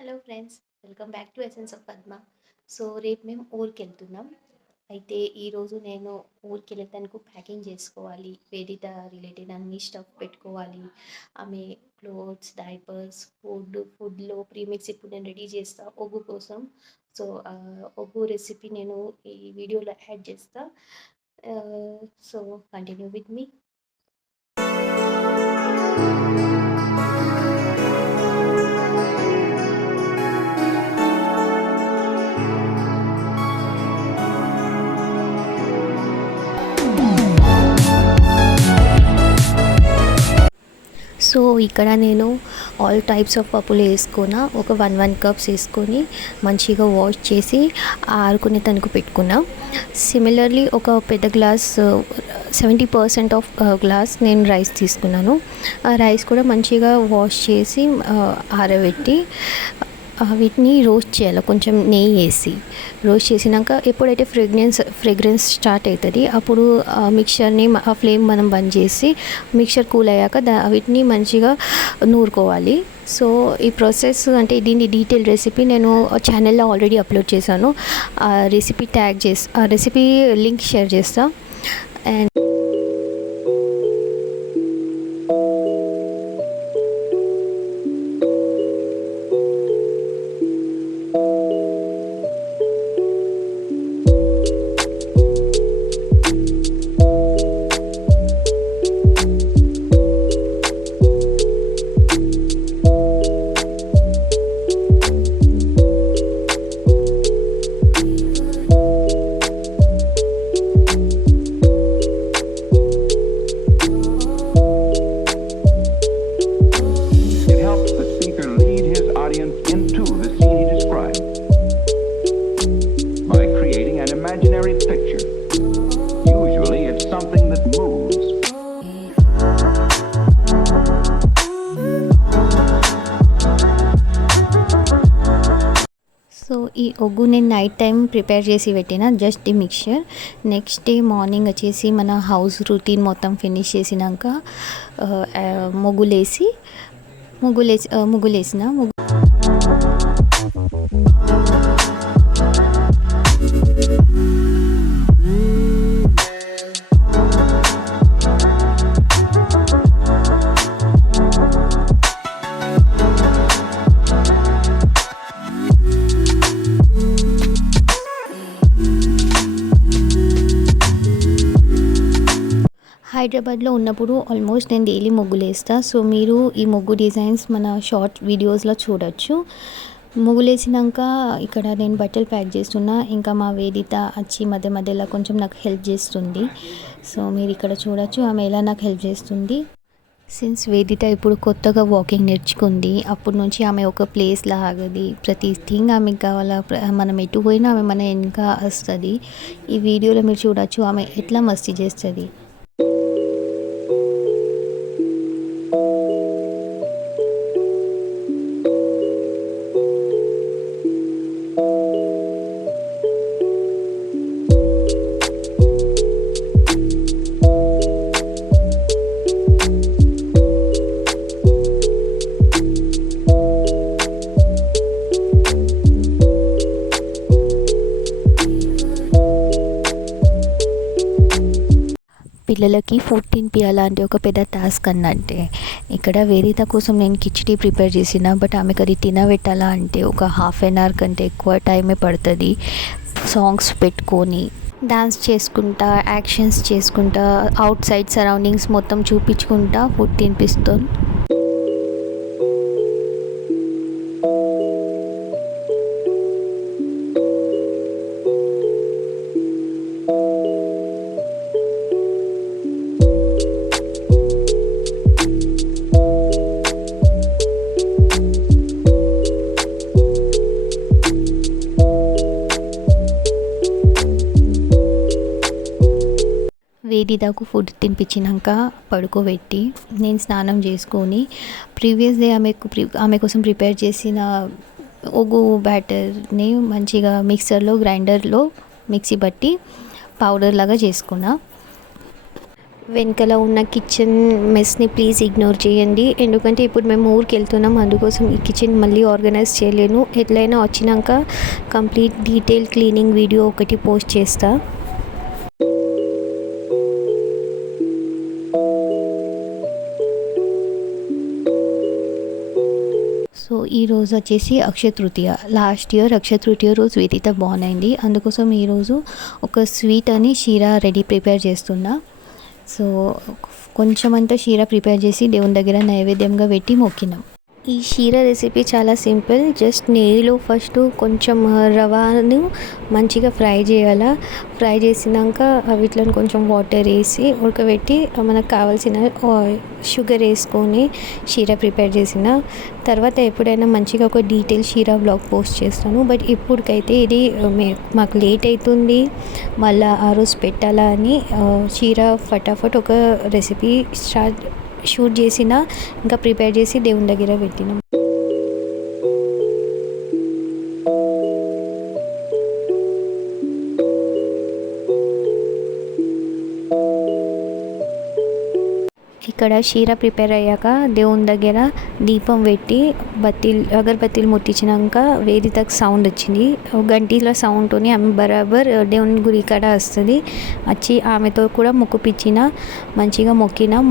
Hello friends, welcome back to essence of Padma. So రేపు మేము ఊరికెళ్తున్నాం. అయితే ఈరోజు నేను ఊరికెళ్ళేదానికి ప్యాకింగ్ చేసుకోవాలి. వేదిత రిలేటెడ్ అన్ని స్టఫ్ పెట్టుకోవాలి. ఆమె క్లోత్స్, డైపర్స్, ఫుడ్లో ప్రీమిక్స్ ఇప్పుడు నేను రెడీ చేస్తా ఒగ్గు కోసం. సో ఒగ్గు రెసిపీ నేను ఈ వీడియోలో యాడ్ చేస్తా. So continue with me. So ఇక్కడ నేను ఆల్ టైప్స్ ఆఫ్ పప్పులు వేసుకున్నా. ఒక 1 కప్స్ వేసుకొని మంచిగా వాష్ చేసి ఆరుకునే తనకు పెట్టుకున్నా. సిమిలర్లీ ఒక పెద్ద గ్లాస్ 70% ఆఫ్ గ్లాస్ నేను రైస్ తీసుకున్నాను. ఆ రైస్ కూడా మంచిగా వాష్ చేసి ఆరబెట్టి వీటిని రోస్ట్ చేయాలి. కొంచెం నెయ్యి వేసి రోస్ట్ చేసినాక ఎప్పుడైతే ఫ్రేగ్రెన్స్ స్టార్ట్ అవుతుంది అప్పుడు మిక్చర్ని ఆ ఫ్లేమ్ మనం బంద్ చేసి మిక్చర్ కూల్ అయ్యాక వీటిని మంచిగా నూరుకోవాలి. సో ఈ ప్రాసెస్ అంటే దీని డీటెయిల్ రెసిపీ నేను ఛానల్లో ఆల్రెడీ అప్లోడ్ చేశాను. ఆ రెసిపీ లింక్ షేర్ చేస్తా. అండ్ సో ఈ ఒగ్గు నేను నైట్ టైం ప్రిపేర్ చేసి పెట్టిన జస్ట్ ఈ మిక్చర్. నెక్స్ట్ డే మార్నింగ్ వచ్చేసి మన హౌస్ రొటీన్ మొత్తం ఫినిష్ చేసినాక ముగ్గులేసిన హైదరాబాద్లో ఉన్నప్పుడు ఆల్మోస్ట్ నేను డైలీ ముగ్గులు వేస్తాను. సో మీరు ఈ ముగ్గు డిజైన్స్ మన షార్ట్ వీడియోస్లో చూడొచ్చు. ముగ్గులు వేసినాక ఇక్కడ నేను బట్టలు ప్యాక్ చేస్తున్నా. ఇంకా మా వేదిత వచ్చి మధ్య మధ్యలో కొంచెం నాకు హెల్ప్ చేస్తుంది. సో మీరు ఇక్కడ చూడొచ్చు ఆమె ఎలా నాకు హెల్ప్ చేస్తుంది. సిన్స్ వేదిత ఇప్పుడు కొత్తగా వాకింగ్ నేర్చుకుంది, అప్పటి నుంచి ఆమె ఒక ప్లేస్లో ఆగది. ప్రతి థింగ్ ఆమెకు కావాలా, మనం ఎటు పోయినా ఆమె మన వెనక వస్తుంది. ఈ వీడియోలో మీరు చూడొచ్చు ఆమె ఎట్లా మస్తీ చేస్తుంది. పిల్లలకి ఫుడ్ తినిపించాలంటే ఒక పెద్ద టాస్క్ అన్నట్టే. ఇక్కడ వేదిత కోసం నేను కిచిడి ప్రిపేర్ చేసిన, బట్ ఆమెకు అది తినబెట్టాలా అంటే ఒక ½ అన్ అవర్ కంటే ఎక్కువ టైమే పడుతుంది. సాంగ్స్ పెట్టుకొని డాన్స్ చేసుకుంటా, యాక్షన్స్ చేసుకుంటా, అవుట్ సైడ్ సరౌండింగ్స్ మొత్తం చూపించుకుంటా ఫుడ్ తినిపిస్తాను. వేదితకు ఫుడ్ తినిపించినాక పడుకోబెట్టి నేను స్నానం చేసుకొని ప్రీవియస్ డే ఆమె కోసం ప్రిపేర్ చేసిన ఒగ్గు బ్యాటర్ని మంచిగా గ్రైండర్లో మిక్సీ బట్టి పౌడర్ లాగా చేసుకున్నా. వెనకాల ఉన్న కిచెన్ మెస్ని ప్లీజ్ ఇగ్నోర్ చేయండి, ఎందుకంటే ఇప్పుడు మేము ఊరికి వెళ్తున్నాం, అందుకోసం ఈ కిచెన్ మళ్ళీ ఆర్గనైజ్ చేయలేను. ఎట్లయినా వచ్చినాక కంప్లీట్ డీటెయిల్ క్లీనింగ్ వీడియో ఒకటి పోస్ట్ చేస్తా. సో ఈరోజు వచ్చేసి అక్షయ తృతీయ. లాస్ట్ ఇయర్ అక్షయ తృతీయ రోజు వేదిత బాన్ అయింది, అందుకోసం ఈరోజు ఒక స్వీట్ అని షీరా ప్రిపేర్ చేస్తున్నా. సో కొంచెం అంతా షీరా ప్రిపేర్ చేసి దేవుని దగ్గర నైవేద్యంగా పెట్టి మొక్కినాం. ఈ షీరా రెసిపీ చాలా సింపుల్. జస్ట్ నెయ్యిలో ఫస్ట్ కొంచెం రవాను మంచిగా ఫ్రై చేయాలా. ఫ్రై చేసినాక వీటిలో కొంచెం వాటర్ వేసి ఉడకబెట్టి మనకు కావాల్సిన షుగర్ వేసుకొని షీరా ప్రిపేర్ చేసిన తర్వాత ఎప్పుడైనా మంచిగా ఒక డీటెయిల్ షీరా బ్లాగ్ పోస్ట్ చేస్తాను. బట్ ఇప్పటికైతే ఇది మాకు లేట్ అవుతుంది, మళ్ళీ ఆ రోజు పెట్టాలా అని షీరా ఫటాఫట్ ఒక రెసిపీ షూట్ చేసిన, ఇంకా ప్రిపేర్ చేసి దేవుని దగ్గర పెట్టినాం. ఇక్కడ షీరా ప్రిపేర్ అయ్యాక దేవుని దగ్గర దీపం పెట్టి అగరబత్తీలు ముట్టించినాక వేదితకు సౌండ్ వచ్చింది. గంటీల సౌండ్తోని ఆమె బరాబర్ దేవుని గుడి కాడ వస్తుంది. వచ్చి ఆమెతో కూడా మొక్కుపిచ్చిన, మంచిగా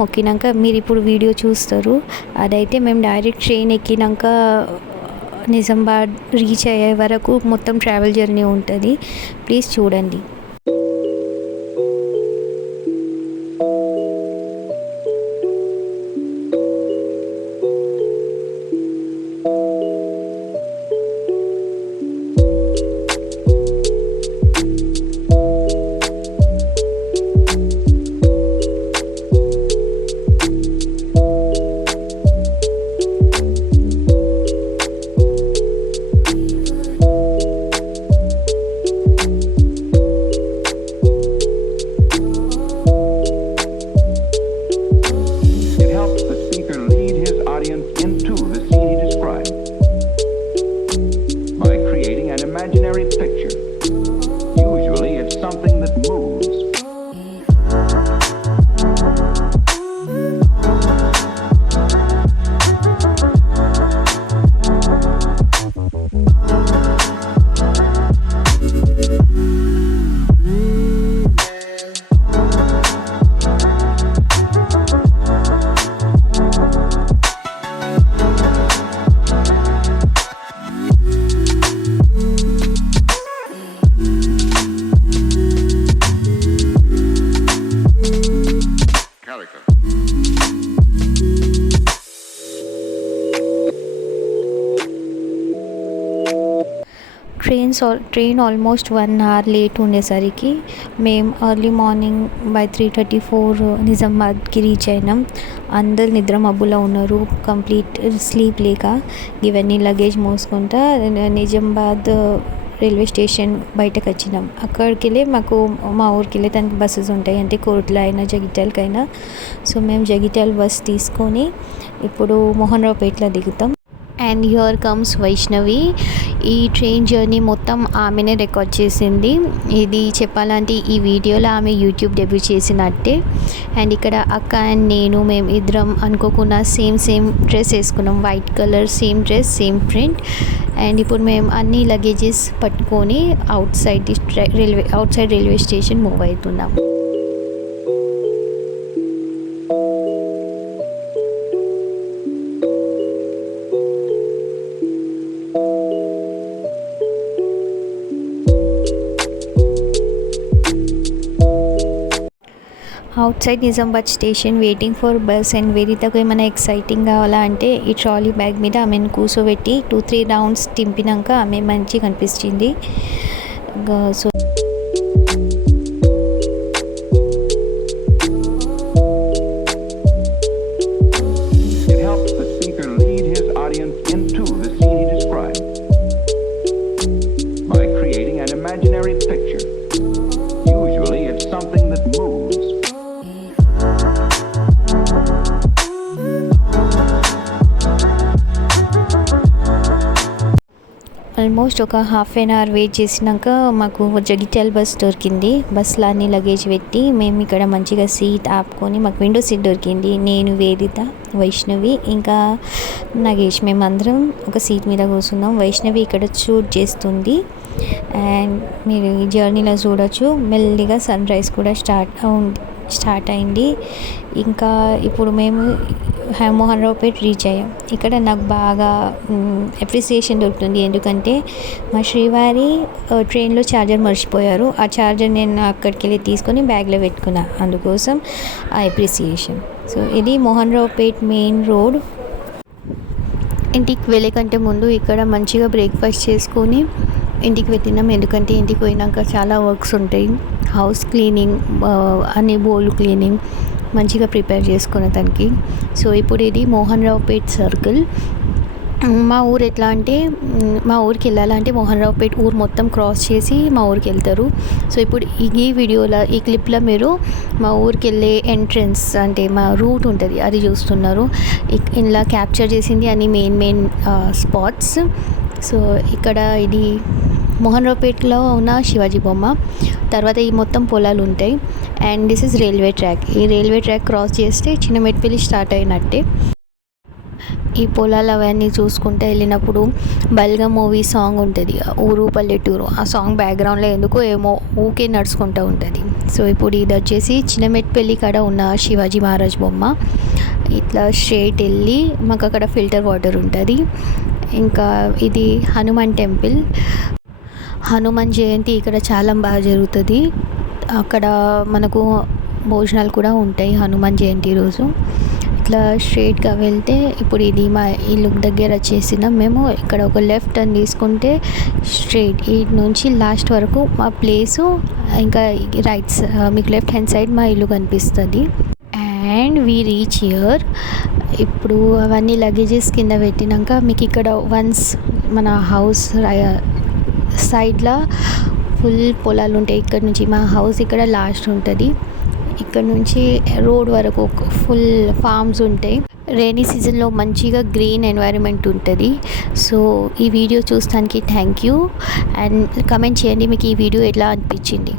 మొక్కినాక మీరు ఇప్పుడు వీడియో చూస్తారు. అదైతే మేము డైరెక్ట్ ట్రైన్ ఎక్కినాక నిజామాబాద్ రీచ్ అయ్యే వరకు మొత్తం ట్రావెల్ జర్నీ ఉంటుంది. ప్లీజ్ చూడండి. ట్రైన్ ఆల్మోస్ట్ 1 hour లేట్ ఉండేసరికి మేము ఎర్లీ మార్నింగ్ బై 3:34 నిజామాబాద్కి రీచ్ అయినాం. అందరు నిద్ర మబ్బులో ఉన్నారు, కంప్లీట్ స్లీప్ లేక. ఇవన్నీ లగేజ్ మోసుకుంటా నిజామాబాద్ రైల్వే స్టేషన్ బయటకు వచ్చినాం. అక్కడికి వెళ్ళి మా ఊరికి వెళ్ళి దానికి బస్సెస్ ఉంటాయి, అంటే కోర్టులో అయినా జగిత్యాలకైనా. సో మేము జగిత్యాల బస్ తీసుకొని ఇప్పుడు మోహన్ రావుపేటలో దిగుతాం. And here comes Vaishnavi. ఈ ట్రైన్ జర్నీ మొత్తం ఆమెనే రికార్డ్ చేసింది. ఇది చెప్పాలంటే ఈ వీడియోలో ఆమె యూట్యూబ్ డెబ్యూ చేసినట్టే. అండ్ ఇక్కడ అక్క అండ్ మేము ఇద్దరం అనుకోకుండా సేమ్ డ్రెస్ వేసుకున్నాం, white colour, same dress, same print. And ఇప్పుడు మేము అన్ని లగేజెస్ పట్టుకొని outside railway station move అవుతున్నాం. Outside Nizamabad station waiting for bus. And వేదితకు ఏమైనా ఎక్సైటింగ్ కావాలా అంటే ఈ ట్రాలీ బ్యాగ్ మీద ఆమెను కూర్చోబెట్టి 2-3 రౌండ్స్ తింపినాక ఆమె మంచిగా అనిపించింది. సో ఆల్మోస్ట్ ఒక హాఫ్ అన్ అవర్ వెయిట్ చేసినాక మాకు జగిత్యాల బస్ దొరికింది. బస్లో అన్ని లగేజ్ పెట్టి మేము ఇక్కడ మంచిగా సీట్ ఆపుకొని మాకు విండో సీట్ దొరికింది. నేను, వేదిత, వైష్ణవి ఇంకా నగేష్ మేమందరం ఒక సీట్ మీద కూర్చున్నాం. వైష్ణవి ఇక్కడ షూట్ చేస్తుంది. అండ్ మీరు ఈ జర్నీలో చూడొచ్చు మెల్లిగా సన్ రైజ్ కూడా స్టార్ట్ అయింది. ఇంకా ఇప్పుడు మేము మోహన్ రావుపేట్ రీచ్ అయ్యాం. ఇక్కడ నాకు బాగా అప్రిసియేషన్ దొరుకుతుంది. ఎందుకంటే మా శ్రీవారి ట్రైన్లో ఛార్జర్ మర్చిపోయారు. ఆ ఛార్జర్ నేను అక్కడికి వెళ్ళి తీసుకొని బ్యాగ్లో పెట్టుకున్నా. అందుకోసం ఆ అప్రిసియేషన్. సో ఇది మోహన్ రావుపేట్ మెయిన్ రోడ్. ఇంటికి వెళ్ళే కంటే ముందు ఇక్కడ మంచిగా బ్రేక్ఫాస్ట్ చేసుకొని ఇంటికి పెట్టినాం. ఎందుకంటే ఇంటికి పోయినాక చాలా వర్క్స్ ఉంటాయి. హౌస్ క్లీనింగ్, అన్ని బోల్ క్లీనింగ్ మంచిగా ప్రిపేర్ చేసుకునే దానికి. సో ఇప్పుడు ఇది మోహన్ రావుపేట్ సర్కిల్. మా ఊరు ఎట్లా అంటే మా ఊరికి వెళ్ళాలంటే మోహన్ రావుపేట్ ఊరు మొత్తం క్రాస్ చేసి మా ఊరికి వెళ్తారు. సో ఇప్పుడు ఈ వీడియోలో ఈ క్లిప్లో మీరు మా ఊరికి వెళ్ళే ఎంట్రన్స్ అంటే మా రూట్ ఉంటుంది అది చూస్తున్నారు. ఇలా క్యాప్చర్ చేసింది అన్ని మెయిన్ స్పాట్స్. సో ఇక్కడ ఇది మోహన్ రావుపేట్లో ఉన్న శివాజీ బొమ్మ. తర్వాత ఈ మొత్తం పొలాలు ఉంటాయి. And this is railway track. ఈ రైల్వే ట్రాక్ క్రాస్ చేస్తే చిన్నమెట్పల్లి స్టార్ట్ అయినట్టే. ఈ పొలాలు అవన్నీ చూసుకుంటూ వెళ్ళినప్పుడు బల్గా మూవీ సాంగ్ ఉంటుంది, ఊరు పల్లెటూరు. ఆ సాంగ్ బ్యాక్గ్రౌండ్లో ఎందుకో ఏమో ఊకే నడుచుకుంటూ ఉంటుంది. సో ఇప్పుడు ఇది వచ్చేసి చిన్నమెట్పల్లి కాడ ఉన్న శివాజీ మహారాజ్ బొమ్మ. ఇట్లా స్ట్రైట్ వెళ్ళి మాకు అక్కడ ఫిల్టర్ వాటర్ ఉంటుంది. ఇంకా ఇది హనుమాన్ టెంపుల్. హనుమాన్ జయంతి ఇక్కడ చాలా బాగా జరుగుతుంది. అక్కడ మనకు భోజనాలు కూడా ఉంటాయి హనుమాన్ జయంతి రోజు. ఇట్లా స్ట్రైట్గా వెళ్తే ఇప్పుడు ఇది మా ఇల్లు దగ్గర వచ్చేసినాం మేము. ఇక్కడ ఒక లెఫ్ట్ టర్న్ తీసుకుంటే స్ట్రైట్ ఈ నుంచి లాస్ట్ వరకు మా ప్లేసు, ఇంకా రైట్స్ మీకు లెఫ్ట్ హ్యాండ్ సైడ్ మా ఇల్లు కనిపిస్తుంది. And we reach here. ఇప్పుడు అవన్నీ లగేజెస్ కింద పెట్టినాక మీకు ఇక్కడ వన్స్ మన హౌస్ సైడ్లో ఫుల్ పొలాలు ఉంటాయి. ఇక్కడ నుంచి మా హౌస్ ఇక్కడ లాస్ట్ ఉంటుంది. ఇక్కడ నుంచి రోడ్ వరకు ఫుల్ ఫార్మ్స్ ఉంటాయి. రైనీ సీజన్లో మంచిగా గ్రీన్ ఎన్వైరన్మెంట్ ఉంటుంది. సో ఈ వీడియో చూస్తానికి థ్యాంక్ యూ. అండ్ కమెంట్ చేయండి మీకు ఈ వీడియో ఎట్లా అనిపించింది.